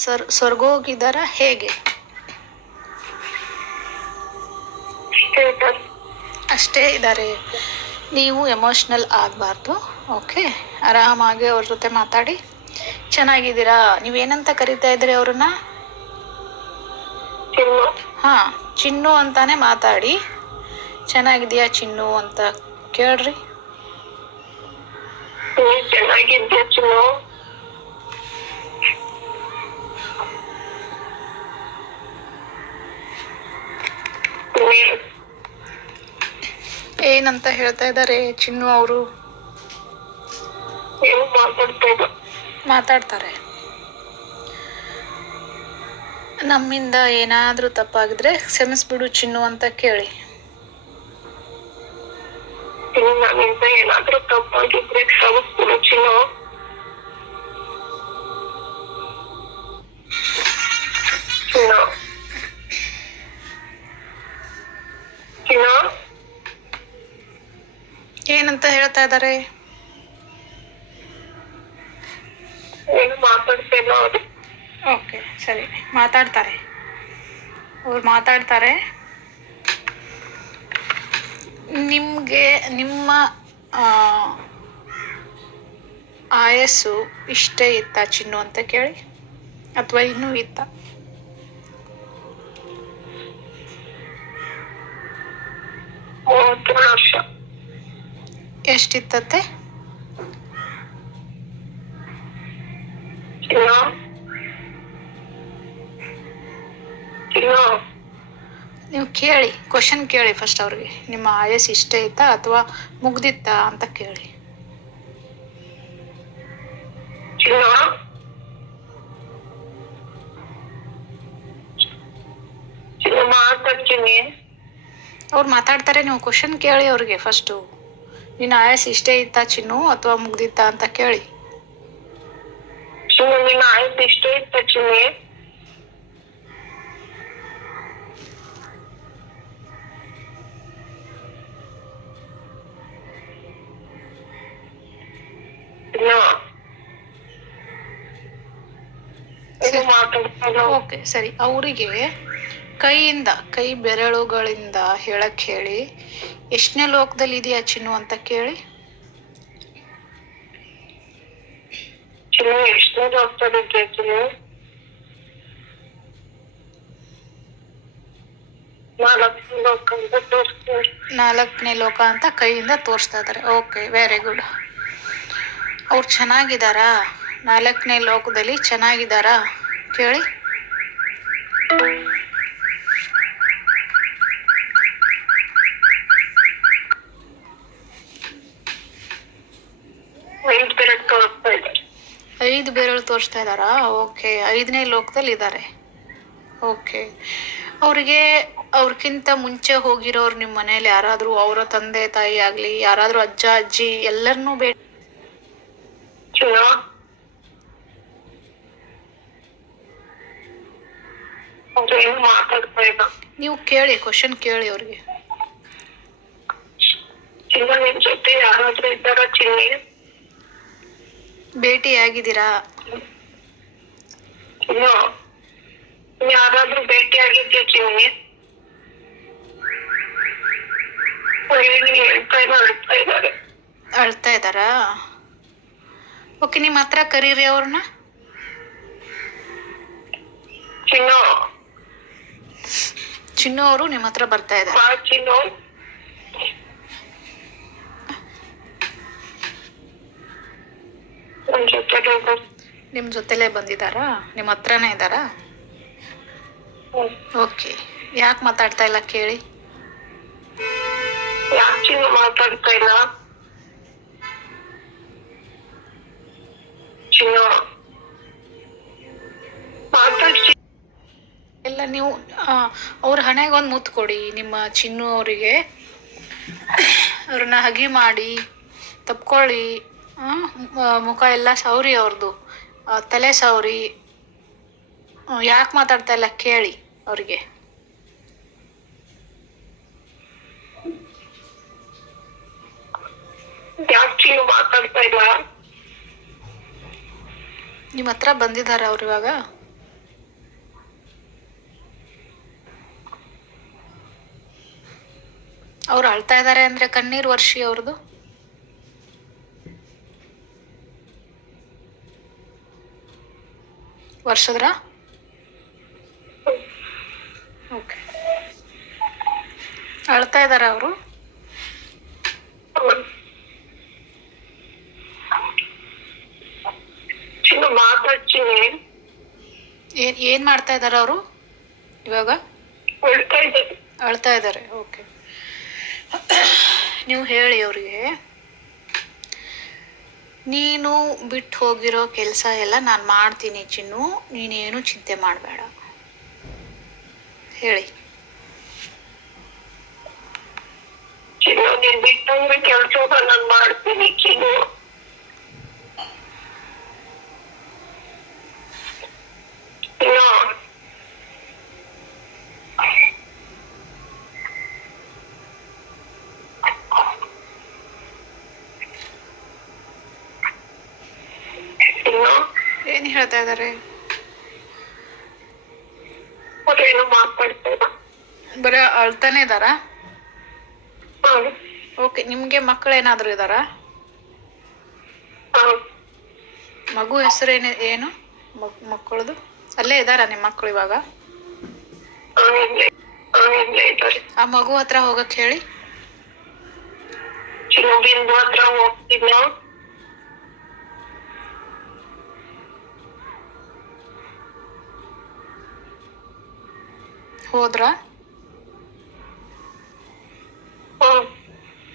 Sir ಸ್ವರ್ಗೋಗಿದಾರ ಹೇಗೆ? ಅಷ್ಟೇ ಇದ್ದಾರೆ ನೀವು ಎಮೋಷ್ನಲ್ ಆಗಬಾರ್ದು ಓಕೆ? ಆರಾಮಾಗಿ ಅವ್ರ ಜೊತೆ ಮಾತಾಡಿ. ಚೆನ್ನಾಗಿದ್ದೀರಾ? ನೀವೇನಂತ ಕರಿತಾ ಇದ್ರಿ ಅವ್ರನ್ನ? ಹಾಂ ಚಿನ್ನು ಅಂತಾನೆ ಮಾತಾಡಿ. ಚೆನ್ನಾಗಿದೆಯಾ ಚಿನ್ನು ಅಂತ ಕೇಳ್ರಿ. ಚೆನ್ನಾಗಿದ್ಯಾ ಚಿನ್ನು? ಏನಂತ ಹೇಳ್ತಾ ಇದ್ದಾರೆ ಚಿನ್ನು ಅವರು? ಮಾತಾಡ್ತಾರೆ. ನಮ್ಮಿಂದ ಏನಾದರೂ ತಪ್ಪಾಗಿದ್ರೆ ಕ್ಷಮಿಸ್ಬಿಡು ಚಿನ್ನು ಅಂತ ಕೇಳಿ. ನನ್ನಿಂದ ಏನಾದ್ರೂ ತಪ್ಪಾಗಿದ್ರೆ ಕ್ಷಮಿಸ್ಬಿಡು ಚಿನ್ನು. ಚಿನ್ನು. ಏನಂತ ಹೇಳ್ತಾ ಇದ್ದಾರೆ? ಏನು ಮಾತಾಡ್ತಾ ಅವ್ರು? ಓಕೆ ಸರಿ. ಮಾತಾಡ್ತಾರೆ. ಅವ್ರು ಮಾತಾಡ್ತಾರೆ. ನಿಮಗೆ ನಿಮ್ಮ ಆಯಸ್ಸು ಇಷ್ಟೇ ಇತ್ತಾ ಚಿನ್ನು ಅಂತ ಕೇಳಿ? ಅಥವಾ ಇನ್ನೂ ಇತ್ತ? ಮೂವತ್ತು ವರ್ಷ ಎಷ್ಟಿತ್ತತ್ತೆ ನೀವು ಕೇಳಿ ಕ್ವಶನ್ ಕೇಳಿ ಫಸ್ಟ್ ಅವ್ರಿಗೆ. ನಿಮ್ಮ ಆಯಸ್ ಇಷ್ಟೇ ಇತ್ತಾ ಅಥವಾ ಮುಗ್ದಿತ್ತಾ ಅಂತ ಕೇಳಿ. ಮಾತಾಡ್ತೀನಿ. ಅವ್ರು ಮಾತಾಡ್ತಾರೆ ನೀವು ಕ್ವಶನ್ ಕೇಳಿ ಅವ್ರಿಗೆ ಫಸ್ಟು ನಿನ್ನ ಆಯಸ್ಸು ಇಷ್ಟೇ ಇತ್ತಾ ಚಿನ್ನು ಅಥವಾ ಮುಗ್ದಿತ್ತಾ ಅಂತ ಕೇಳಿ. ಚಿನ್ನು ನಿನ್ನ ಆಯ್ತು ಇಷ್ಟ ಇತ್ತ ಚಿನ್ನಿ? ಚಿನ್ನು ಏನು ಮಾತಾಡ್ತಾ ಇಲ್ಲ ಓಕೆ ಸರಿ. ಅವರಿಗೆ ಕೈಯಿಂದ ಕೈ ಬೆರಳುಗಳಿಂದ ಹೇಳಕ್ ಹೇಳಿ. ಎಷ್ಟನೇ ಲೋಕದಲ್ಲಿ ಇದೆಯಾ ಚಿನ್ನು ಅಂತ ಕೇಳಿ. ನಾಲ್ಕನೇ ಲೋಕ ಅಂತ ಕೈಯಿಂದ ತೋರಿಸ್ತಾ ಇದಾರೆ ಓಕೆ ವೆರಿ ಗುಡ್ ಅವ್ರು ಚೆನ್ನಾಗಿದಾರಾ ನಾಲ್ಕನೇ ಲೋಕದಲ್ಲಿ ಚೆನ್ನಾಗಿದಾರಾ ಕೇಳಿ ಐದು ಬೆರಳು ತೋರಿಸ್ತಾ ಇದ್ದಾರೆ ಐದು ಬೇರೆಯವ್ರು ತೋರಿಸ್ತಾ ಇದ್ದಾರಾ? ಓಕೆ ಐದನೇ ಲೋಕದಲ್ಲಿ ಇದ್ದಾರೆ. ಓಕೆ. ಅವರಿಗೆ ಅವ್ರಿಗಿಂತ ಮುಂಚೆ ಹೋಗಿರೋರು ನಿಮ್ಮ ಮನೇಲಿ ಯಾರಾದರೂ ಅವರ ತಂದೆ ತಾಯಿ ಆಗಲಿ ಯಾರಾದರೂ ಅಜ್ಜ ಅಜ್ಜಿ ಎಲ್ಲರನ್ನೂ ಭೇಟಿ ನೀವು ಕೇಳಿ ಕ್ವಶನ್ ಕೇಳಿ ಅವ್ರಿಗೆ. ಜೊತೆ ಯಾರಾದ್ರೂ ಇದ್ದಾರ ಚಿನ್ನಿ? ಭೇಟಿ ಆಗಿದ್ದೀರಾ ಚಿನ್ನ ನೀನ್ ಯಾರಾದ್ರೂ ಭೇಟಿ ಆಗಿದ್ಯಾ ಚಿನ್ನಿ ಏನು ಹೇಳ್ತಾ ಇಲ್ಲ ಅಳ್ತಾ ಇದ್ದಾರೆ. ಅಳ್ತಾ ಇದ್ದಾರಾ? ಓಕೆ ನಿಮ್ಮ ಹತ್ರ ಕರೀರಿ ಅವ್ರನ್ನ. ಚಿನ್ನ. ಚಿನ್ನು ಅವರು ನಿಮ್ಮ ಹತ್ರ ಬರ್ತಾ ಇದ್ದಾರೆ ಬಾ ಚಿನ್ನು ನನ್ ಜೊತೆ ಹೋಗು. ನಿಮ್ಮ ಜೊತೆಲೇ ಬಂದಿದ್ದಾರಾ? ನಿಮ್ಮ ಹತ್ರನೇ ಇದ್ದಾರಾ. ಓಕೆ. ಯಾಕೆ ಮಾತಾಡ್ತಾ ಇಲ್ಲ ಕೇಳಿ. ಮಾತಾಡ್ತಾ ಇಲ್ಲ? ಎಲ್ಲ ನೀವು ಅವ್ರ ಹಣೆಗೆ ಒಂದು ಮುತ್ತು ಕೊಡಿ ನಿಮ್ಮ ಚಿನ್ನು ಅವರಿಗೆ. ಅವ್ರನ್ನ ಹಗಿ ಮಾಡಿ ತಪ್ಕೊಳ್ಳಿ. ಮುಖ ಎಲ್ಲ ಸೌರಿ ಅವ್ರದ್ದು ತಲೆ ಸೌರಿ ಯಾಕೆ ಮಾತಾಡ್ತಾ ಇಲ್ಲ ಕೇಳಿ ಅವ್ರಿಗೆ. ನಿಮ್ಮ ಹತ್ರ ಬಂದಿದ್ದಾರೆ ಅವ್ರು ಇವಾಗ? ಅವ್ರು ಅಳ್ತಾ ಇದ್ದಾರೆ ಅಂದ್ರೆ ಕಣ್ಣೀರ್ ವರ್ಷಿ ಅವ್ರದ್ದು ವರ್ಷದ್ರ? ಓಕೆ ಅಳ್ತಾ ಇದ್ದಾರೆ ಅವರು? ಏನ್ ಏನ್ ಮಾಡ್ತಾ ಇದ್ದಾರೆ ಅವರು ಇವಾಗ? ಅಳ್ತಾ ಇದ್ದಾರೆ. ಓಕೆ ನೀವು ಹೇಳಿ ಅವರಿಗೆ. ನೀನು ಬಿಟ್ಟು ಹೋಗಿರೋ ಕೆಲಸ ಎಲ್ಲ ನಾನು ಮಾಡ್ತೀನಿ ಚಿನ್ನು. ನೀನೇನು ಚಿಂತೆ ಮಾಡಬೇಡ. ಹೇಳಿ. ಚಿನ್ನು, ನೀನು ಬಿಟ್ಟು ಕೆಲಸ ನಾನು ಮಾಡ್ತೀನಿ ಚಿನ್ನ ಚಿನ್ನ ಏನು ಹೇಳ್ತಾ ಇದ್ದಾರೆ. ಬರೀ ಅಳ್ತಾನೆ ಇದಾರ ಓಕೆ ನಿಮಗೆ ಮಕ್ಕಳು ಏನಾದ್ರು ಇದ್ದಾರಾ? ಮಗು ಹೆಸರು ಏನು ಏನು? ಮಕ್ಕಳದು? ಅಲ್ಲೇ ಇದಾರ ನಿಮ್ಮ ಮಕ್ಕಳು ಇವಾಗ? ಆ ಮಗು ಹತ್ರ ಹೋಗಕ್ಕೆ ಹೇಳಿ. ಹೋದ್ರಾ?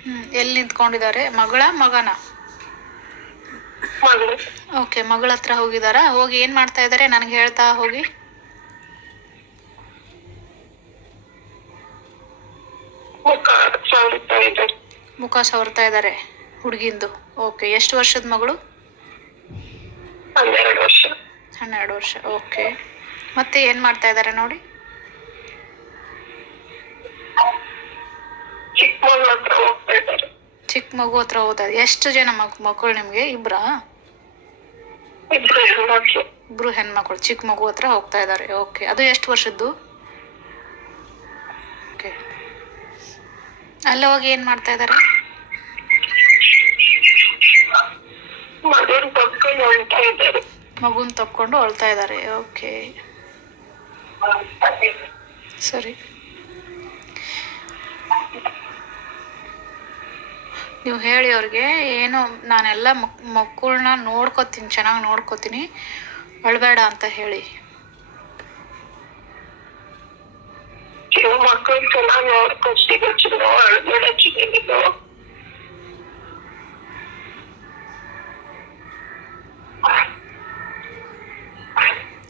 ಹ್ಮ್ ಎಲ್ಲಿ ನಿಂತ್ಕೊಂಡಿದ್ದಾರೆ? ಮಗಳ ಮಗನ? ಓಕೆ ಮಗಳ ಹತ್ರ ಹೋಗಿದಾರಾ ಹೋಗಿ ಏನ್ ಮಾಡ್ತಾ ಇದ್ದಾರೆ? ನನಗೆ ಹೇಳ್ತಾ ಹೋಗಿ. ಮುಖ ಸವರ್ತಾ ಇದ್ದಾರೆ ಹುಡುಗಿಂದು. ಓಕೆ ಎಷ್ಟು ವರ್ಷದ ಮಗಳು? ಹನ್ನೆರಡು ವರ್ಷ. ಹನ್ನೆರಡು ವರ್ಷ ಓಕೆ. ಮತ್ತೆ ಏನು ಮಾಡ್ತಾ ಇದ್ದಾರೆ ನೋಡಿ? ಚಿಕ್ಕ ಮಗು ಹತ್ರ ಹೋಗ್ತಾ ಇದ್ದಾರೆ. ಚಿಕ್ಕ ಮಗು ಹತ್ರ ಹೋದ ಎಷ್ಟು ಜನ ಮಕ್ ಮಕ್ಕಳು ನಿಮಗೆ? ಇಬ್ರಾ? ಇಬ್ರು ಹೆಣ್ಮಕ್ಳು. ಇಬ್ರು ಹೆಣ್ಮಕ್ಳು. ಚಿಕ್ಕ ಮಗು ಹತ್ರ ಹೋಗ್ತಾ ಇದ್ದಾರೆ. ಓಕೆ. ಅದು ಎಷ್ಟು ವರ್ಷದ್ದು? ಓಕೆ. ಅಲ್ಲಿ ಹೋಗಿ ಏನು ಮಾಡ್ತಾ ಇದ್ದಾರೆ? ಮಗುನ್ ತಕ್ಕೊಂಡು ಹೊಳ್ತಾ ಇದ್ದಾರೆ. ಮಗುನ ತಪ್ಕೊಂಡು ಅಳ್ತಾ ಇದ್ದಾರೆ. ಓಕೆ. ಸರಿ. ನೀವು ಹೇಳಿ ಅವ್ರಿಗೆ ಏನು ನಾನೆಲ್ಲ ಮಕ್ ಮಕ್ಕಳನ್ನ ನೋಡ್ಕೋತೀನಿ ಚೆನ್ನಾಗಿ ನೋಡ್ಕೋತೀನಿ. ಅಳ್ಬೇಡ ಅಂತ ಹೇಳಿ. ಯಾಕ್ ಮಕ್ಕಳು ಚೆನ್ನಾಗಿ ನೋಡ್ಕೊಳ್ತೀವಿ ಚಿನ್ನ ಅಳ್ಬೇಡ ಚಿನ್ನ ನೀನು.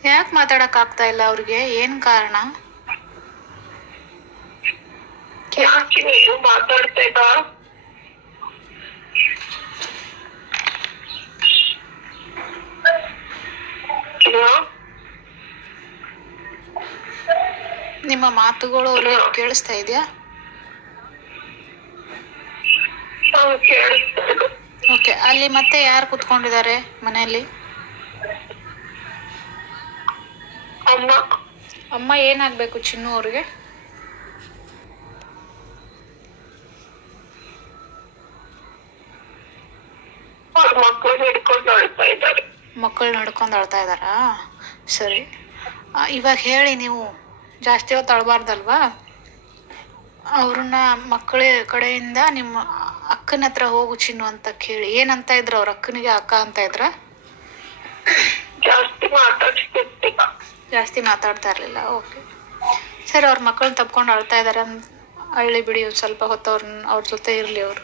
ಯಾಕೆ ಮಾತಾಡಕ್ ಆಗ್ತಾ ಇಲ್ಲ ಅವ್ರಿಗೆ? ಏನ್ ಕಾರಣ? ಮಾತಾಡ್ತಾ ನಿಮ್ಮ ಮಾತುಗಳು ಕೇಳಿಸ್ತಾ ಇದೆಯಾ? ಓಕೆ ಅಲ್ಲಿ ಮತ್ತೆ ಯಾರು ಕುತ್ಕೊಂಡಿದ್ದಾರೆ ಮನೆಯಲ್ಲಿ? ಅಮ್ಮ. ಅಮ್ಮ ಏನಾಗಬೇಕು ಚಿನ್ನು ಅವ್ರಿಗೆ? ಅವ್ರ ಮಕ್ಕಳು ಹಿಡ್ಕೊಂಡು ಅಳ್ತಾ ಇದ್ದಾರೆ. ಮಕ್ಕಳು ನಡ್ಕೊಂಡು ಅಳ್ತಾ ಇದ್ದಾರಾ ಸರಿ. ಇವಾಗ ಹೇಳಿ ನೀವು. ಜಾಸ್ತಿ ಹೊತ್ತು ಅಳಬಾರ್ದಲ್ವಾ? ಅವ್ರನ್ನ ಮಕ್ಕಳ ಕಡೆಯಿಂದ ನಿಮ್ಮ ಅಕ್ಕನ ಹತ್ರ ಹೋಗು ಚಿನ್ನು ಅಂತ ಕೇಳಿ. ಏನಂತ ಇದ್ರು ಅವ್ರ ಅಕ್ಕನಿಗೆ ಅಕ್ಕ ಅಂತ ಇದ್ರ? ಜಾಸ್ತಿ ಮಾತಾಡ್ತಾ ಇರಲಿಲ್ಲ. ಓಕೆ. ಸರಿ ಅವ್ರ ಮಕ್ಕಳನ್ನ ತಪ್ಕೊಂಡು ಅಳ್ತಾ ಇದ್ದಾರೆ ಅಂತ ಅಳ್ಳಿ ಬಿಡಿ ಒಂದ್ ಸ್ವಲ್ಪ ಹೊತ್ತು ಅವ್ರನ್ನ ಅವ್ರ ಜೊತೆ ಇರಲಿ ಅವರು.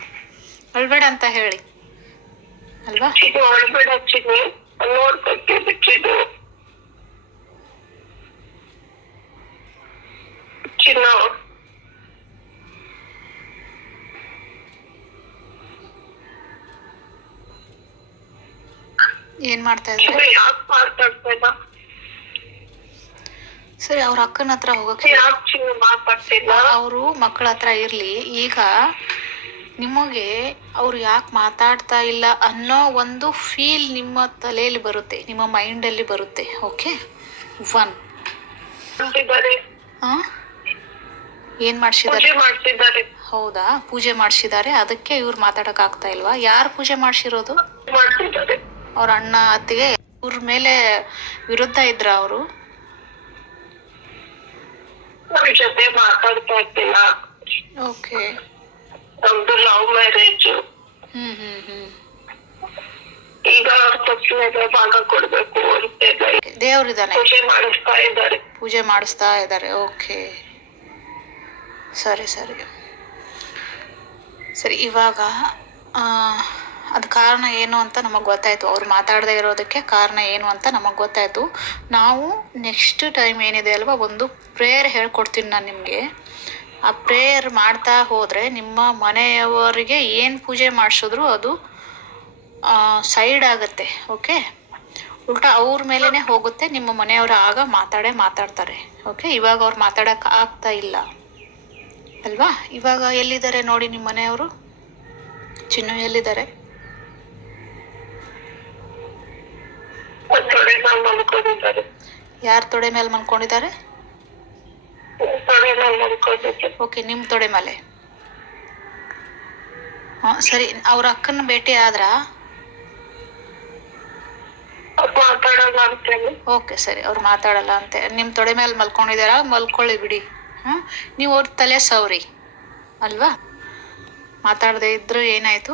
ಅಳ್ಬೇಡ ಅಂತ ಹೇಳಿ. ಅಲ್ವಾ? ಚಿನ್ನು ಅಳ್ಬೇಡ ಚಿನ್ನು. ಏನು ಮಾಡ್ತಾ ಇದ್ದಾರೆ ಯಾಕೆ ಮಾತಾಡ್ತಾ ಇಲ್ಲ? ಸರಿ ಅವ್ರ ಅಕ್ಕನ ಹತ್ರ ಹೋಗಕ್ಕೆ ಯಾಕೆ ಚಿನ್ನ ಮಾತಾಡ್ತಿಲ್ಲ ಅವರು ಮಕ್ಕಳ ಹತ್ರ ಇರ್ಲಿ. ಈಗ ನಿಮಗೆ ಅವ್ರು ಯಾಕೆ ಮಾತಾಡ್ತಾ ಇಲ್ಲ ಅನ್ನೋ ಒಂದು ಫೀಲ್ ನಿಮ್ಮ ತಲೆಯಲ್ಲಿ ಬರುತ್ತೆ ನಿಮ್ಮ ಮೈಂಡಲ್ಲಿ ಬರುತ್ತೆ ಓಕೆ ಒನ್ ಏನ್ ಮಾಡಿಸಿದ್ದಾರೆ? ಹೌದಾ? ಪೂಜೆ ಮಾಡಿಸಿದ್ದಾರೆ. ಅದಕ್ಕೆ ಇವ್ರು ಮಾತಾಡಕ್ ಆಗ್ತಾ ಇಲ್ವಾ? ಯಾರು ಪೂಜೆ ಮಾಡಿಸಿರೋದು? ಅವ್ರ ಅಣ್ಣ ಅತ್ತಿಗೆ? ಇವ್ರ ಮೇಲೆ ವಿರುದ್ಧ ಇದ್ರ ಅವರು? ಓಕೆ ನಮ್ದು ಲವ್ ಮ್ಯಾರೇಜ್ ಹ್ಮ್ ಹ್ಮ್ ಹ್ಮ್. ಈಗ ಅವ್ರ ತಪ್ಪಿನ ಭಾಗ ಕೊಡ್ಬೇಕು ಅಂತ ಇದ್ದಾರೆ. ದೇವ್ರಿದಾನೆ ಪೂಜೆ ಮಾಡಿಸ್ತಾ ಇದ್ದಾರೆ. ಪೂಜೆ ಮಾಡಿಸ್ತಾ ಇದ್ದಾರೆ. ಓಕೆ ಸರಿ ಸರಿ. ಸರಿ ಇವಾಗ ಅದು ಕಾರಣ ಏನು ಅಂತ ನಮಗೆ ಗೊತ್ತಾಯಿತು. ಅವ್ರು ಮಾತಾಡದೇ ಇರೋದಕ್ಕೆ ಕಾರಣ ಏನು ಅಂತ ನಮಗೆ ಗೊತ್ತಾಯಿತು. ನಾವು ನೆಕ್ಸ್ಟ್ ಟೈಮ್ ಏನಿದೆ ಅಲ್ವಾ ಒಂದು ಪ್ರೇಯರ್ ಹೇಳ್ಕೊಡ್ತೀನಿ ನಾನು ನಿಮಗೆ. ಆ ಪ್ರೇಯರ್ ಮಾಡ್ತಾ ಹೋದರೆ ನಿಮ್ಮ ಮನೆಯವರಿಗೆ ಏನು ಪೂಜೆ ಮಾಡಿಸಿದ್ರು ಅದು ಸೈಡ್ ಆಗುತ್ತೆ ಓಕೆ ಉಲ್ಟಾ ಅವ್ರ ಮೇಲೇ ಹೋಗುತ್ತೆ, ನಿಮ್ಮ ಮನೆಯವರು ಆಗ ಮಾತಾಡೇ ಮಾತಾಡ್ತಾರೆ ಓಕೆ ಇವಾಗ ಅವ್ರು ಮಾತಾಡಕ್ಕೆ ಆಗ್ತಾ ಇಲ್ಲ, ಅಲ್ವಾ? ಇವಾಗ ಎಲ್ಲಿದ್ದಾರೆ ನೋಡಿ ನಿಮ್ಮ ಮನೆಯವರು? ಚಿನ್ನು ಎಲ್ಲಿದ್ದಾರೆ? ಯಾರ ತೊಡೆ ಮೇಲೆ ಮಲ್ಕೊಂಡಿದ್ದಾರೆ? ನಾವ್ ಮಲ್ಕೊಂಡಿದ್ದಾರೆ ಓಕೆ ನಿಮ್ಮ ತೊಡೆ ಮೇಲೆ. ಹಾಂ, ಸರಿ, ಅವ್ರ ಅಕ್ಕನ ಭೇಟಿ ಆದ್ರ? ಮಾತಾಡಲ್ಲ ಅಂತೇಳಿ ಓಕೆ ಸರಿ, ಅವ್ರು ಮಾತಾಡಲ್ಲ ಅಂತೆ. ನಿಮ್ಮ ತೊಡೆ ಮೇಲೆ ಮಲ್ಕೊಂಡಿದಾರ ಮಲ್ಕೊಳ್ಳಿ ಬಿಡಿ. ಹಾಂ, ನೀವು ಅವ್ರ ತಲೆ ಸೌರಿ ಅಲ್ವಾ? ಮಾತಾಡದೆ ಇದ್ರು ಏನಾಯ್ತು?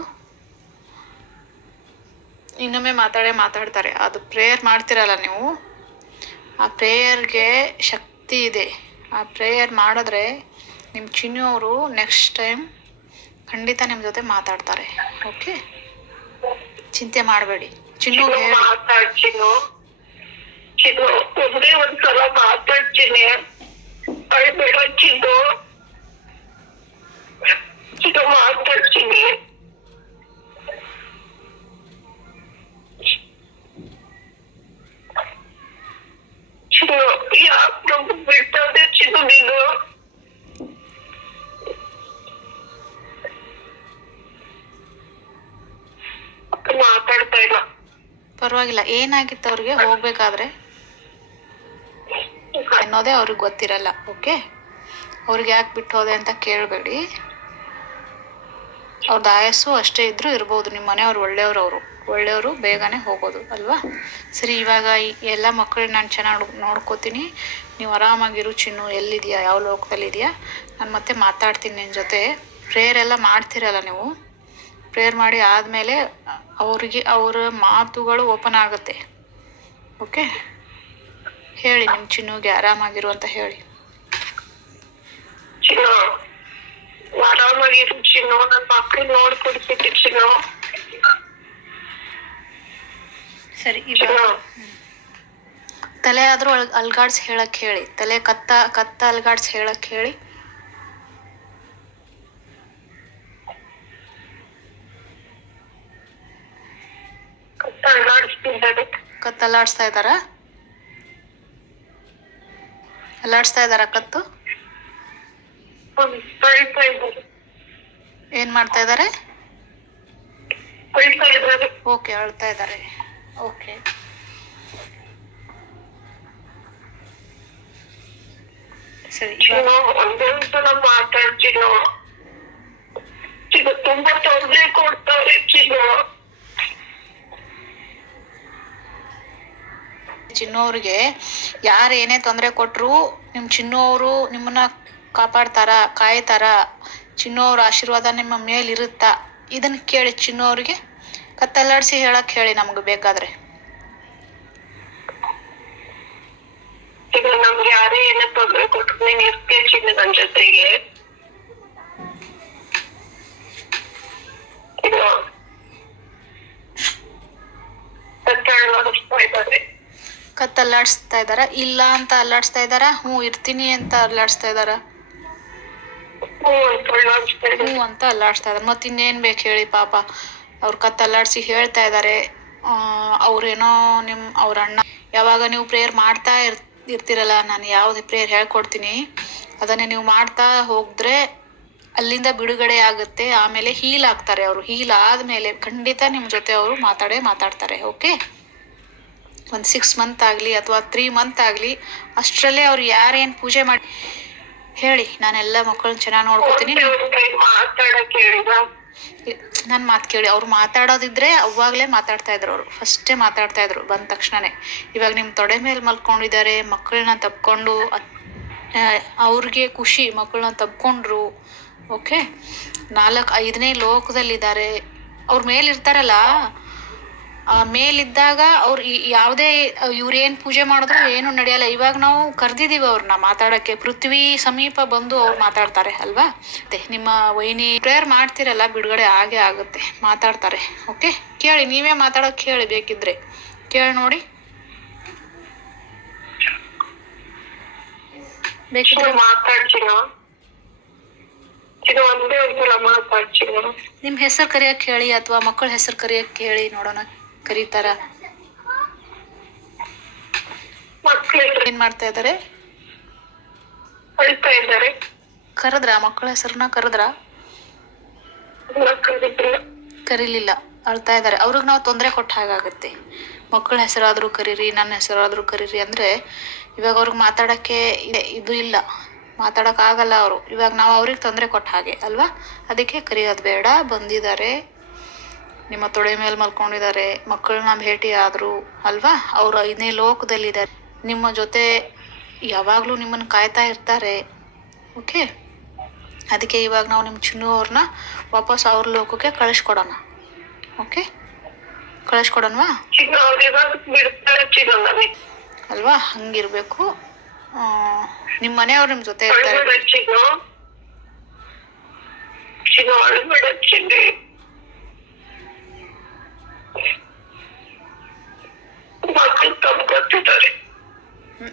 ಇನ್ನೊಮ್ಮೆ ಮಾತಾಡೇ ಮಾತಾಡ್ತಾರೆ. ಅದು ಪ್ರೇಯರ್ ಮಾಡ್ತಿರಲ್ಲ ನೀವು. ಆ ಪ್ರೇಯರ್ಗೆ ಶಕ್ತಿ ಇದೆ. ಆ ಪ್ರೇಯರ್ ಮಾಡಿದ್ರೆ ನಿಮ್ಮ ಚಿನ್ನು ಅವರು ನೆಕ್ಸ್ಟ್ ಟೈಮ್ ಖಂಡಿತ ನಿಮ್ಮ ಜೊತೆ ಮಾತಾಡ್ತಾರೆ. ಓಕೆ ಚಿಂತೆ ಮಾಡಬೇಡಿ. ಚಿನ್ನು ಮಾತಾಡ್ತೀನಿ ಚಿನ್ನು. ಒಂದೇ ಒಂದ್ಸಲ ಚಿನ್ನು. ಚಿನ್ನು. ಮಾತಾಡ್ತೀನಿ ಚಿನ್ನು ನೀನು ಮಾತಾಡ್ತಾ ಇಲ್ಲ ಪರವಾಗಿಲ್ಲ ಏನಾಗಿತ್ತು ಅವ್ರಿಗೆ? ಹೋಗ್ಬೇಕಾದ್ರೆ? ಅನ್ನೋದೇ ಅವ್ರಿಗೆ ಗೊತ್ತಿರಲ್ಲ ಓಕೆ ಅವ್ರಿಗೆ ಯಾಕೆ ಬಿಟ್ಟು ಹೋದೆ ಅಂತ ಕೇಳಬೇಡಿ. ಅವ್ರದ್ದು ಆಯಸ್ಸು ಅಷ್ಟೇ ಇದ್ರೂ ಇರ್ಬೋದು ನಿಮ್ಮ ಮನೆಯವ್ರು ಒಳ್ಳೆಯವ್ರು ಅವರು ಒಳ್ಳೆಯವರು ಬೇಗನೆ ಹೋಗೋದು, ಅಲ್ವಾ? ಸರಿ, ಇವಾಗ ಎಲ್ಲ ಮಕ್ಕಳನ್ನ ನಾನು ಚೆನ್ನಾಗಿ ನೋಡ್ಕೋತೀನಿ. ನೀವು ಆರಾಮಾಗಿರು, ಚಿನ್ನು, ಎಲ್ಲಿದೆಯಾ? ಯಾವ ಲೋಕದಲ್ಲಿದೆಯಾ? ನಾನು ಮತ್ತೆ ಮಾತಾಡ್ತೀನಿ ನಿನ್ನ ಜೊತೆ. ಪ್ರೇಯರ್ ಎಲ್ಲ ಮಾಡ್ತಿರಲ್ಲ ನೀವು? ಪ್ರೇಯರ್ ಮಾಡಿ ಆದಮೇಲೆ ಅವರಿಗೆ, ಅವರ ಮಾತುಗಳು ಓಪನ್ ಆಗುತ್ತೆ. ಓಕೆ? ಹೇಳಿ ನಿಮ್ಮ ಚಿನ್ನುಗೆ ಆರಾಮಾಗಿರು ಅಂತ ಹೇಳಿ. ಆರಾಮಾಗಿರು ಚಿನ್ನು ನಮ್ಮ ಮಕ್ಳು ನೋಡ್ಕೊಡ್ತೀನಿ ಚಿನ್ನು ಸರಿ ಇವಾಗ ತಲೆ ಆದ್ರೂ ಅಲ್ ಅಲ್ಗಾಡ್ಸ್ ಹೇಳಕ್ ಹೇಳಿ. ತಲೆ ಕತ್ತ ಕತ್ತ ಅಲ್ಗಾಡ್ಸ್ ಹೇಳಕ್ ಹೇಳಿ. ಕತ್ತು ಅಲ್ಲಾಡಿಸ್ತಾ ಇದ್ದಾರಾ? ಅಲ್ಲಾಡಿಸ್ತಾ ಇದ್ದಾರಾ ಕತ್ತು? ಏನು ಮಾಡ್ತಾ ಇದ್ದಾರೆ. ಓಕೆ ಅಳ್ತಾ ಇದ್ದಾರೆ ಓಕೆ. ಸರಿ ಮಾತಾಡ್ತೀನೋ? ತುಂಬಾ ತೊಂದ್ರೆ ಕೊಡ್ತಾರೆ ಚಿನ್ನು. ಚಿನ್ನು ಅವ್ರಿಗೆ ಯಾರು ಏನೇ ತೊಂದರೆ ಕೊಟ್ರು ನಿಮ್ ಚಿನ್ನು ಅವರು ನಿಮ್ಮನ್ನ ಕಾಪಾಡ್ತಾರ ಕಾಯ್ತಾರ? ಚಿನ್ನು ಅವ್ರ ಆಶೀರ್ವಾದ ನಿಮ್ಮ ಮೇಲಿರುತ್ತಾ? ಇದನ್ನ ಕೇಳಿ ಚಿನ್ನು ಅವ್ರಿಗೆ ಕತ್ತಲ್ಲಾಡಿಸಿ ಹೇಳಕ್ ಹೇಳಿ ನಮ್ಗೆ ಬೇಕಾದ್ರೆ. ಈಗ ಇದಾರ ಯಾರೇ ಏನೇ ತೊಂದ್ರೆ ಕೊಟ್ರು ನೀನ್ ಇರ್ತೀಯ ಚಿನ್ನು ನನ್ ಜೊತೆಗೆ. ಚಿನ್ನು ಅಂತ ಅಲ್ಲಾಡಿಸ್ತಾ ಇದ್ದಾರೆ. ಕತ್ತು ಇಲ್ಲ ಅಂತ ಅಲ್ಲಾಡಿಸ್ತಾ ಇದಾರ ಹ್ಞೂ ಇರ್ತೀನಿ ಅಂತ ಅಲ್ಲಾಡಿಸ್ತಾ ಇದ್ದಾರ? ಹ್ಞೂ ಅಂತ ಅಲ್ಲಾಡಿಸ್ತಾ ಇದ್ದಾರೆ ಮತ್ತೆ ಇನ್ನೇನು ಬೇಕು ಹೇಳಿ ಪಾಪ. ಅವ್ರ ಕತ್ತಲ್ಲಾಡಿಸಿ ಹೇಳ್ತಾ ಇದ್ದಾರೆ ಅವ್ರೇನೋ ನಿಮ್ಮ ಅವ್ರ ಅಣ್ಣ. ಯಾವಾಗ ನೀವು ಪ್ರೇಯರ್ ಮಾಡ್ತಾ ಇರ್, ಇರ್ತಿರಲ್ಲ, ನಾನು ಯಾವುದೇ ಪ್ರೇಯರ್ ಹೇಳ್ಕೊಡ್ತೀನಿ. ಅದನ್ನೇ ನೀವು ಮಾಡ್ತಾ ಹೋಗಿದ್ರೆ ಅಲ್ಲಿಂದ ಬಿಡುಗಡೆ ಆಗುತ್ತೆ. ಆಮೇಲೆ ಹೀಲ್ ಆಗ್ತಾರೆ ಅವರು. ಹೀಲ್ ಆದಮೇಲೆ ಖಂಡಿತ ನಿಮ್ಮ ಜೊತೆ ಅವರು ಮಾತಾಡೇ ಮಾತಾಡ್ತಾರೆ ಓಕೆ ಒಂದು ಸಿಕ್ಸ್ ಮಂತ್ ಆಗಲಿ ಅಥವಾ ತ್ರೀ ಮಂತ್ ಆಗಲಿ, ಅಷ್ಟರಲ್ಲೇ ಅವ್ರು ಯಾರೇನು ಪೂಜೆ ಮಾಡಿ ಹೇಳಿ ನಾನೆಲ್ಲ ಮಕ್ಕಳನ್ನ ಚೆನ್ನಾಗಿ ನೋಡ್ಕೊತೀನಿ. ನನ್ ಮಾತ್ ನನ್ನ ಕೇಳಿ ಅವ್ರು ಮಾತಾಡೋದಿದ್ರೆ ಅವಾಗಲೇ ಮಾತಾಡ್ತಾ ಇದ್ರು ಅವರು. ಫಸ್ಟೇ ಮಾತಾಡ್ತಾ ಇದ್ರು ಬಂದ ತಕ್ಷಣನೇ. ಇವಾಗ ನಿಮ್ಮ ತೊಡೆ ಮೇಲೆ ಮಲ್ಕೊಂಡಿದ್ದಾರೆ ಮಕ್ಕಳನ್ನ ತಪ್ಕೊಂಡು ಅವ್ರಿಗೆ ಖುಷಿ ಮಕ್ಕಳನ್ನ ತಪ್ಕೊಂಡ್ರು. ಓಕೆ ನಾಲ್ಕು ಐದನೇ ಲೋಕದಲ್ಲಿದ್ದಾರೆ. ಅವ್ರ ಮೇಲಿರ್ತಾರಲ್ಲ ಮೇಲಿದ್ದಾಗ ಅವ್ರು ಯಾವುದೇ ಇವ್ರು ಏನು ಪೂಜೆ ಮಾಡಿದ್ರು ಏನು ನಡೆಯಲ್ಲ. ಇವಾಗ ನಾವು ಕರೆದಿದ್ದೀವಿ ಅವ್ರನ್ನ ಮಾತಾಡೋಕ್ಕೆ. ಪೃಥ್ವಿ ಸಮೀಪ ಬಂದು ಅವ್ರು ಮಾತಾಡ್ತಾರೆ ಅಲ್ವಾ? ಮತ್ತೆ ನಿಮ್ಮ ವೈನಿ ಪ್ರೇಯರ್ ಮಾಡ್ತಿರಲ್ಲ ಬಿಡುಗಡೆ ಆಗೇ ಆಗುತ್ತೆ. ಮಾತಾಡ್ತಾರೆ ಓಕೆ ಕೇಳಿ ನೀವೇ ಮಾತಾಡೋಕೆ ಕೇಳಿ ಬೇಕಿದ್ರೆ. ಕೇಳಿ ನೋಡಿ. ಬೇಕಿದ್ರೆ ನಿಮ್ಮ ಹೆಸರು ಕರಿಯಕ್ ಹೇಳಿ ಅಥವಾ ಮಕ್ಕಳ ಹೆಸರು ಕರಿಯಕ್ ಹೇಳಿ ನೋಡೋಣ. ಕರೀತಾರ. ಏನ್ ಮಾಡ್ತಾ ಇದಾರೆ ಕರದ್ರ ಮಕ್ಕಳ ಹೆಸರನ್ನ ಕರೆದ್ರಾ? ಕರೀಲಿಲ್ಲ ಅಳ್ತಾ ಇದ್ದಾರೆ. ಅವ್ರಿಗೆ ನಾವು ತೊಂದರೆ ಕೊಟ್ಟ ಹಾಗಾಗುತ್ತೆ ಮಕ್ಕಳ ಹೆಸರಾದರೂ ಕರೀರಿ ನನ್ನ ಹೆಸರಾದರೂ ಕರೀರಿ ಅಂದ್ರೆ ಇವಾಗ ಅವ್ರಿಗೆ ಮಾತಾಡಕ್ಕೆ ಇದು ಇಲ್ಲ. ಮಾತಾಡೋಕ್ಕಾಗಲ್ಲ ಅವರು. ಇವಾಗ ನಾವು ಅವ್ರಿಗೆ ತೊಂದರೆ ಕೊಟ್ಟ ಹಾಗೆ ಅಲ್ವಾ? ಅದಕ್ಕೆ ಕರೆಯೋದು ಬೇಡ ಬಂದಿದ್ದಾರೆ. ನಿಮ್ಮ ತೊಡೆ ಮೇಲೆ ಮಲ್ಕೊಂಡಿದ್ದಾರೆ ಮಕ್ಕಳನ್ನ ಭೇಟಿ ಆದರು ಅಲ್ವಾ? ಅವರು ಐದನೇ ಲೋಕದಲ್ಲಿದ್ದಾರೆ. ನಿಮ್ಮ ಜೊತೆ ಯಾವಾಗಲೂ ನಿಮ್ಮನ್ನು ಕಾಯ್ತಾ ಇರ್ತಾರೆ ಓಕೆ ಅದಕ್ಕೆ ಇವಾಗ ನಾವು ನಿಮ್ಮ ಚಿನ್ನು ಅವ್ರನ್ನ ವಾಪಸ್ ಅವ್ರ ಲೋಕಕ್ಕೆ ಕಳಿಸ್ಕೊಡೋಣ ಓಕೆ ಕಳಿಸ್ಕೊಡೋಣವಾ? ಅಲ್ವಾ? ಹಂಗಿರ್ಬೇಕು. ನಿಮ್ಮ ಮನೆಯವ್ರು ನಿಮ್ಮ ಜೊತೆ ಇರ್ತಾರೆ.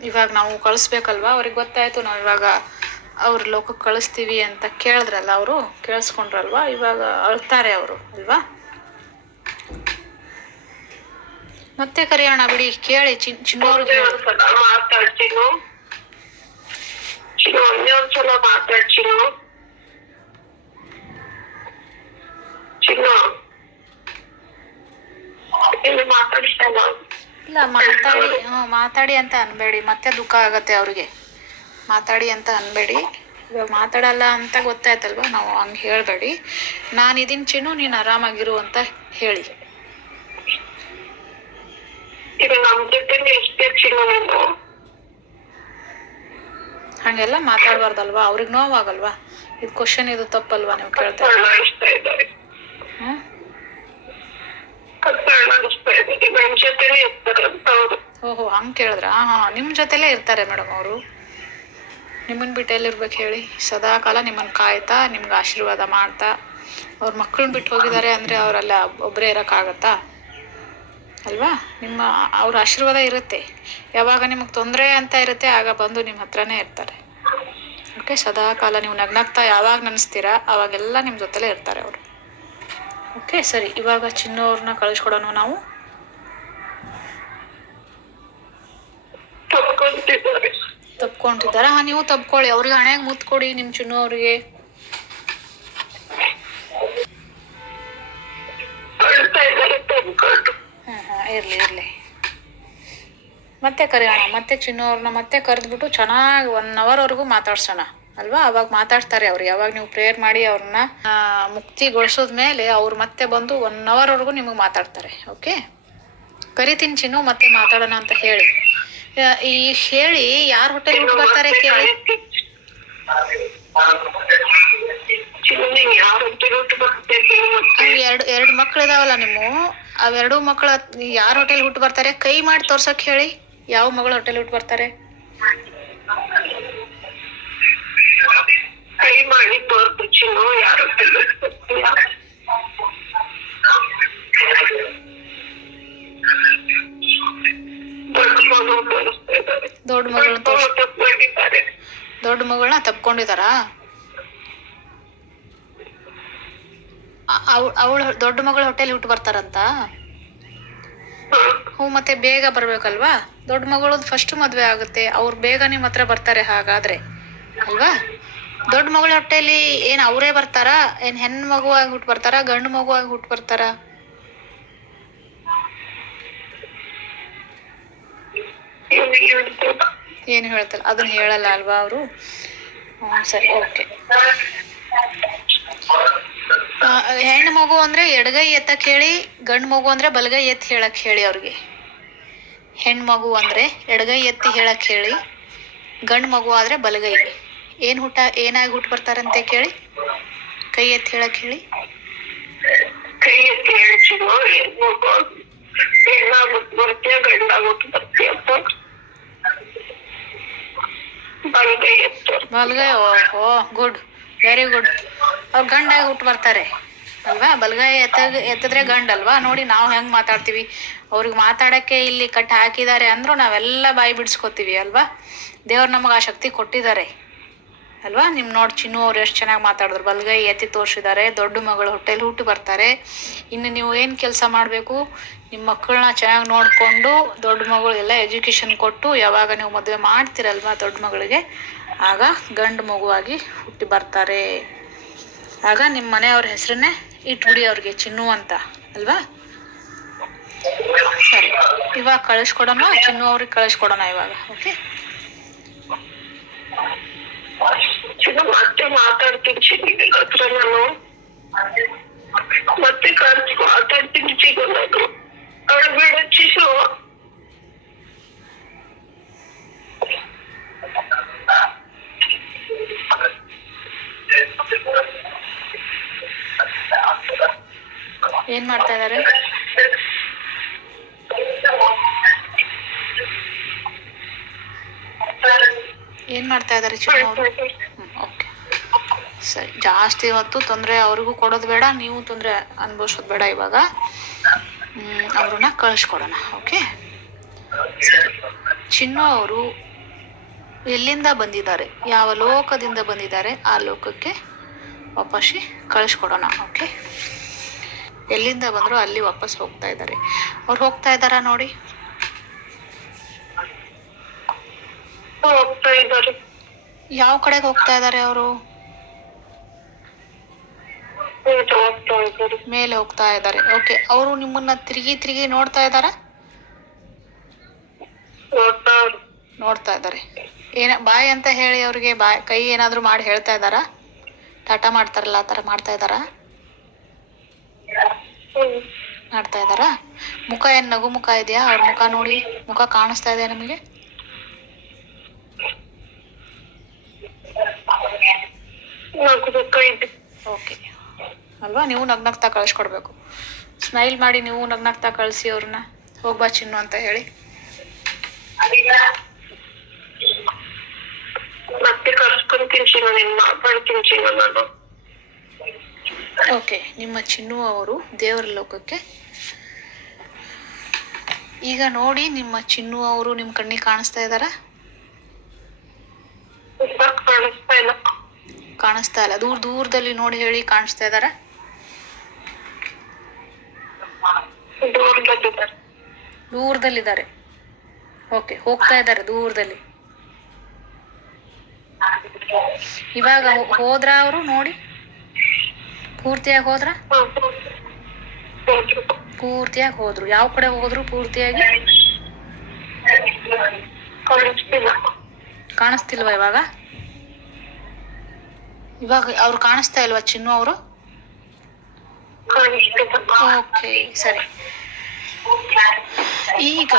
ಇವಾಗ ನಾವು ಕಳಿಸ್ಬೇಕಲ್ವಾ? ಅವ್ರಿಗೆ ಗೊತ್ತಾಯ್ತು, ನಾವು ಇವಾಗ ಅವ್ರ ಲೋಕಕ್ಕೆ ಕಳಿಸ್ತೀವಿ ಅಂತ ಕೇಳಿದ್ರಲ್ಲ ಅವರು, ಕೇಳಿಸ್ಕೊಂಡ್ರಲ್ವಾ? ಇವಾಗ ಅಳ್ತಾರೆ ಅವರು, ಅಲ್ವಾ? ಮತ್ತೆ ಕರೆಯೋಣ ಬಿಡಿ, ಕೇಳಿ ಚಿನ್ ಒಂದ್ಸಲ ಮಾತಾಡ್ತೀನು. ಇಲ್ಲ ಮಾತಾಡಿ ಹ್ಞೂ ಮಾತಾಡಿ ಅಂತ ಅನ್ಬೇಡಿ. ಮತ್ತೆ ದುಃಖ ಆಗತ್ತೆ ಅವ್ರಿಗೆ. ಮಾತಾಡಿ ಅಂತ ಅನ್ಬೇಡಿ. ಇವಾಗ ಮಾತಾಡಲ್ಲ ಅಂತ ಗೊತ್ತಾಯ್ತಲ್ವಾ? ನಾವು ಹಂಗೆ ಹೇಳಬೇಡಿ. ನಾನು ಇದೀನಿ ಚಿನ್ನು ನೀನು ಆರಾಮಾಗಿರು ಅಂತ ಹೇಳಿ. ಹಂಗೆಲ್ಲ ಮಾತಾಡ್ಬಾರ್ದಲ್ವಾ? ಅವ್ರಿಗೆ ನೋವಾಗಲ್ವಾ? ಇದು ಕ್ವಶನ್ ಇದು ತಪ್ಪಲ್ವಾ? ನೀವು ಕೇಳ್ತಾ ಇರೋದು? ಅಳ್ಳಾಡಿಸ್ತಾ ಇದ್ದಾರೆ ಹ್ಮ್ ಕತ್ತ ಅಳ್ಳಾಡಿಸ್ತಾ ಇದ್ದಾರೆ ನಮ್ ಜೊತೆನೇ ಇರ್ತಾರೆ ಅಂತ ಅವ್ರು ಓಹೋ, ಹಂಗ್ ಕೇಳಿದ್ರಾ? ಹಾಂ ನಿಮ್ಮ ಜೊತೆಲೇ ಇರ್ತಾರೆ ಮೇಡಮ್ ಅವರು. ನಿಮ್ಮನ್ ಬಿಟ್ಟು ಎಲ್ಲಿರ್ಬೇಕು ಹೇಳಿ? ಸದಾ ಕಾಲ ನಿಮ್ಮನ್ನು ಕಾಯ್ತಾ, ನಿಮ್ಗೆ ಆಶೀರ್ವಾದ ಮಾಡ್ತಾ, ಅವ್ರ ಮಕ್ಕಳನ್ನ ಬಿಟ್ಟು ಹೋಗಿದ್ದಾರೆ ಅಂದರೆ ಅವರೆಲ್ಲ ಒಬ್ಬರೇ ಇರೋಕ್ಕಾಗತ್ತಾ? ಅಲ್ವಾ? ನಿಮ್ಮ, ಅವ್ರ ಆಶೀರ್ವಾದ ಇರುತ್ತೆ. ಯಾವಾಗ ನಿಮಗೆ ತೊಂದರೆ ಅಂತ ಇರುತ್ತೆ, ಆಗ ಬಂದು ನಿಮ್ಮ ಹತ್ರನೇ ಇರ್ತಾರೆ. ಓಕೆ ಸದಾ ಕಾಲ ನೀವು ನಗ್ನಗ್ತಾ ಯಾವಾಗ ನೆನೆಸ್ತೀರಾ, ಅವಾಗೆಲ್ಲ ನಿಮ್ಮ ಜೊತೆಲೇ ಇರ್ತಾರೆ ಅವರು. ಓಕೆ ಸರಿ. ಇವಾಗ ಚಿನ್ನವ್ರನ್ನ ಕಳಿಸ್ಕೊಡೋಣ ನಾವು. ತಪ್ಕೊಂಡಿದ್ದಾರ ನೀವು ತಪ್ಕೊಳ್ಳಿ. ಅವ್ರಿಗೆ ಹಣೆಗೆ ಮುತ್ತು ಕೊಡಿ ನಿಮ್ಮ ಚಿನ್ನು ಅವ್ರಿಗೆ ಇರಲಿ ಇರಲಿ. ಮತ್ತೆ ಕರೆಯೋಣ. ಮತ್ತೆ ಚಿನ್ನು ಅವ್ರನ್ನ ಮತ್ತೆ ಕರೆದ್ಬಿಟ್ಟು ಚೆನ್ನಾಗಿ ಒನ್ ಅವರ್ವರೆಗೂ ಮಾತಾಡ್ಸೋಣ. ಅಲ್ವಾ? ಅವಾಗ ಮಾತಾಡ್ತಾರೆ ಅವ್ರು. ಯಾವಾಗ ನೀವು ಪ್ರೇಯರ್ ಮಾಡಿ ಅವ್ರನ್ನ ಆ, ಮುಕ್ತಿಗೊಳಿಸಿದ ಮೇಲೆ ಅವ್ರು ಮತ್ತೆ ಬಂದು ಒನ್ ಅವರ್ವರೆಗೂ ನಿಮಗೆ ಮಾತಾಡ್ತಾರೆ. ಓಕೆ ಕರಿತೀನಿ ಚಿನ್ನು ಮತ್ತೆ ಮಾತಾಡೋಣ ಅಂತ ಹೇಳಿ. ಈ ಹೇಳಿ ಯಾರ ಹೋಟೆಲ್ ಹುಟ್ಟು ಬರ್ತಾರೆ ಕೇಳಿ? ಬಿಟ್ಟು ಎರಡು ಎರಡು ಮಕ್ಳು ಇದಾವಲ್ಲ ನಿಮ್ಮ? ಅವೆರಡು ಮಕ್ಳು ಯಾರ ಹೋಟೆಲ್ ಹುಟ್ಟು ಬರ್ತಾರೆ? ಕೈ ಮಾಡಿ ತೋರ್ಸಕ್ ಹೇಳಿ. ಯಾವ ಮಗಳು ಹೋಟೆಲ್ ಹುಟ್ಟು ಬರ್ತಾರೆ? ಕೈ ಮಾಡಿ ತೋರ್ತು ಚಿನ್ನು ಯಾರು ದೊಡ್ಡ ಮಗಳು ದೊಡ್ಡ ಮಗಳನ್ನ ತಪ್ಕೊಂಡಿದಾರಾ? ಅವಳ ದೊಡ್ಡ ಮಗಳ ಹೋಟೆಲ್ ಹುಟ್ಟು ಬರ್ತಾರಂತ? ಹ್ಞೂ ಮತ್ತೆ ಬೇಗ ಬರ್ಬೇಕಲ್ವಾ? ದೊಡ್ಡ ಮಗಳದ್ದು ಫಸ್ಟ್ ಮದುವೆ ಆಗುತ್ತೆ. ಅವ್ರು ಬೇಗ ನಿಮ್ಮ ಹತ್ರ ಬರ್ತಾರೆ ಹಾಗಾದ್ರೆ. ಅಲ್ವಾ? ದೊಡ್ಡ ಮಗಳ ಹೊಟ್ಟೆಲಿ ಏನ್ ಅವರೇ ಬರ್ತಾರ? ಏನ್ ಹೆಣ್ಣ ಮಗುವಾಗಿ ಹುಟ್ಟು ಬರ್ತಾರಾ? ಗಂಡು ಮಗುವಾಗಿ ಹುಟ್ಟು ಬರ್ತಾರಾ? ಏನು ಹೇಳ್ತಾರ ಅದನ್ನ ಹೇಳಲ್ಲ ಅಲ್ವಾ ಅವರು? ಸರಿ, ಓಕೆ. ಹೆಣ್ಣು ಮಗು ಅಂದ್ರೆ ಎಡಗೈ ಎತ್ತಕ್ ಹೇಳಿ, ಗಂಡು ಮಗು ಅಂದ್ರೆ ಬಲಗೈ ಎತ್ತಿ ಹೇಳಕ್ ಹೇಳಿ ಅವ್ರಿಗೆ. ಹೆಣ್ಣು ಮಗು ಅಂದ್ರೆ ಎಡಗೈ ಎತ್ತಿ ಹೇಳಕ್ ಹೇಳಿ, ಗಂಡು ಮಗು ಆದ್ರೆ ಬಲಗೈ ಏನು ಹುಟ್ಟ ಏನಾಗಿ ಹುಟ್ಟು ಬರ್ತಾರಂತೆ ಕೇಳಿ? ಕೈ ಎತ್ತಿ ಹೇಳಕ್ಕೆ ಹೇಳಿ. ಕೈ ಎತ್ತಿ ಬರ್ತೀಯ ಬಲಗೈ ಎತ್ತು. ಬಲಗೈ ಓ ಗುಡ್ ವೆರಿ ಗುಡ್ ಅವ್ರು ಗಂಡಾಗಿ ಹುಟ್ಟು ಬರ್ತಾರೆ ಅಲ್ವಾ? ಬಲಗೈ ಎತ್ತ ಎತ್ತಿದ್ರೆ ಗಂಡ ಅಲ್ವಾ? ನೋಡಿ ನಾವು ಹೆಂಗೆ ಮಾತಾಡ್ತೀವಿ. ಅವ್ರಿಗೆ ಮಾತಾಡೋಕ್ಕೆ ಇಲ್ಲಿ ಕಟ್ ಹಾಕಿದ್ದಾರೆ ಅಂದರೂ ನಾವೆಲ್ಲ ಬಾಯಿ ಬಿಡಿಸ್ಕೊತೀವಿ ಅಲ್ವಾ? ದೇವ್ರು ನಮಗೆ ಆ ಶಕ್ತಿ ಕೊಟ್ಟಿದ್ದಾರೆ. ಅಲ್ವಾ? ನಿಮ್ಮ ನೋಡಿ ಚಿನ್ನು ಅವ್ರು ಎಷ್ಟು ಚೆನ್ನಾಗಿ ಮಾತಾಡಿದ್ರು. ಬಲಗೈ ಎತ್ತಿ ತೋರಿಸಿದ್ದಾರೆ ದೊಡ್ಡ ಮಗಳು ಹೊಟ್ಟೆಲಿ ಹುಟ್ಟು ಬರ್ತಾರೆ. ಇನ್ನು ನೀವು ಏನು ಕೆಲಸ ಮಾಡಬೇಕು? ನಿಮ್ಮ ಮಕ್ಕಳನ್ನ ಚೆನ್ನಾಗಿ ನೋಡಿಕೊಂಡು ದೊಡ್ಡ ಮಗಳು ಎಲ್ಲ ಎಜುಕೇಷನ್ ಕೊಟ್ಟು ಯಾವಾಗ ನೀವು ಮದುವೆ ಮಾಡ್ತೀರಲ್ವಾ ದೊಡ್ಡ ಮಗಳಿಗೆ, ಆಗ ಗಂಡು ಮಗುವಾಗಿ ಹುಟ್ಟಿ ಬರ್ತಾರೆ. ಆಗ ನಿಮ್ಮ ಮನೆಯವ್ರ ಹೆಸರನ್ನೇ ಇಟ್ಬಿಡಿ ಅವ್ರಿಗೆ, ಚಿನ್ನು ಅಂತ. ಅಲ್ವಾ? ಸರಿ. ಇವಾಗ ಕಳಿಸ್ಕೊಡೋಣ? ಚಿನ್ನು ಅವ್ರಿಗೆ ಕಳಿಸ್ಕೊಡೋಣ ಇವಾಗ, ಓಕೆ? ಚಿನ್ನ ಮತ್ತೆ ಮಾತಾಡ್ತೀನಿ ಚಿನ್ನ ಹತ್ರ ನಾನು ಮತ್ತೆ ಕರ್ಸಿ ಮಾತಾಡ್ತೀನಿ ಚಿನ್ನ ನಾನು ಅವಳು ಬೇಡ ಚಿನ್ನು ಏನು ಮಾಡ್ತಾ ಇದ್ದಾರೆ ಏನು ಮಾಡ್ತಾ ಇದ್ದಾರೆ ಚಿನ್ನು ಅವರು? ಓಕೆ. ಸರಿ ಜಾಸ್ತಿ ಹೊತ್ತು ತೊಂದರೆ ಅವ್ರಿಗೂ ಕೊಡೋದು ಬೇಡ ನೀವು ತೊಂದರೆ ಅನುಭವಿಸೋದು ಬೇಡ ಇವಾಗ. ಅವ್ರನ್ನ ಕಳಿಸ್ಕೊಡೋಣ ಓಕೆ? ಸರಿ. ಚಿನ್ನು ಅವರು ಎಲ್ಲಿಂದ ಬಂದಿದ್ದಾರೆ? ಯಾವ ಲೋಕದಿಂದ ಬಂದಿದ್ದಾರೆ? ಆ ಲೋಕಕ್ಕೆ ವಾಪಸ್ಸಿ ಕಳಿಸ್ಕೊಡೋಣ ಓಕೆ? ಎಲ್ಲಿಂದ ಬಂದರೂ ಅಲ್ಲಿ ವಾಪಸ್ ಹೋಗ್ತಾ ಇದ್ದಾರೆ. ಅವ್ರು ಹೋಗ್ತಾ ಇದ್ದಾರಾ ನೋಡಿ? ಹೋಗ್ತಾ ಇದ್ದಾರೆ. ಯಾವ ಕಡೆಗೆ ಹೋಗ್ತಾ ಇದ್ದಾರೆ ಅವರು? ಹೌದು, ಹೋಗ್ತಾ ಇದ್ದಾರೆ. ಮೇಲೆ ಹೋಗ್ತಾ ಇದ್ದಾರೆ. ಓಕೆ ಅವರು ನಿಮ್ಮನ್ನ ತಿರುಗಿ ತಿರುಗಿ ನೋಡ್ತಾ ಇದ್ದಾರಾ? ಇದ್ದಾರೆ. ನೋಡ್ತಾ ಇದ್ದಾರೆ. ಏನ ಬಾಯ್ ಅಂತ ಹೇಳಿ ಅವ್ರಿಗೆ ಬಾಯ್ ಕೈ ಏನಾದ್ರು ಮಾಡಿ ಹೇಳ್ತಾ ಇದ್ದಾರಾ? ಟಾಟಾ ಮಾಡ್ತಾರಲ್ಲ ಆ ಥರ ಮಾಡ್ತಾ ಇದ್ದಾರಾ? ಮಾಡ್ತಾ ಇದ್ದಾರಾ? ಮುಖ ಏನ್ ನಗು ಮುಖ ಇದೆಯಾ? ಅವ್ರ ಮುಖ ನೋಡಿ ಮುಖ ಕಾಣಿಸ್ತಾ ಇದೆಯಾ ನಿಮಗೆ ನಗ್ಬೇಕು ಇದೆ ಓಕೆ ಅಲ್ವಾ? ನೀವು ನಗ್ನಗ್ತಾ ಕಳಿಸ್ಕೊಡ್ಬೇಕು. ಸ್ಮೈಲ್ ಮಾಡಿ ನೀವು ನಗ್ನಗ್ತಾ ಕಳಿಸಿ ಅವ್ರನ್ನ. ಹೋಗ್ಬಾ ಚಿನ್ನು ಅಂತ ಹೇಳಿ. ಮತ್ತೆ ಕರ್ಸ್ಕೊಂತೀನಿ ಚಿನ್ನ ನೀನ್ ಮಾತಾಡ್ತೀನಿ ಚಿನ್ನ ನಾನು. ಓಕೆ ನಿಮ್ಮ ಚಿನ್ನು ಅವರು ದೇವರ ಲೋಕಕ್ಕೆ. ಈಗ ನೋಡಿ ನಿಮ್ಮ ಚಿನ್ನು ಅವರು ನಿಮ್ಮ ಕಣ್ಣಿಗೆ ಕಾಣಿಸ್ತಾ ಇದ್ದಾರಾ? ಇವಾಗ ಕಾಣಿಸ್ತಾ ಇಲ್ಲ. ಕಾಣಿಸ್ತಾ ಇಲ್ಲ. ದೂರ ದೂರದಲ್ಲಿ ನೋಡಿ ಹೇಳಿ ಕಾಣಿಸ್ತಾ ಇದ್ದಾರೆ ದೂರದಲ್ಲಿದ್ದಾರೆ. ಓಕೆ ಹೋಗ್ತಾ ಇದ್ದಾರೆ ದೂರದಲ್ಲಿ. ಇವಾಗ ಹೋದ್ರ ಅವರು ನೋಡಿ? ಪೂರ್ತಿಯಾಗಿ ಹೋದ್ರ? ಹೌದು. ಪೂರ್ತಿಯಾಗಿ ಹೋದ್ರು. ಯಾವ ಕಡೆ ಹೋದ್ರು ಪೂರ್ತಿಯಾಗಿ? ಕಾಣಿಸ್ತಿಲ್ವಾ ಇವಾಗ? ಇವಾಗ ಅವ್ರು ಕಾಣಿಸ್ತಾ ಇಲ್ವಾ ಚಿನ್ನು ಅವರು? ಓಕೆ ಸರಿ. ಈಗ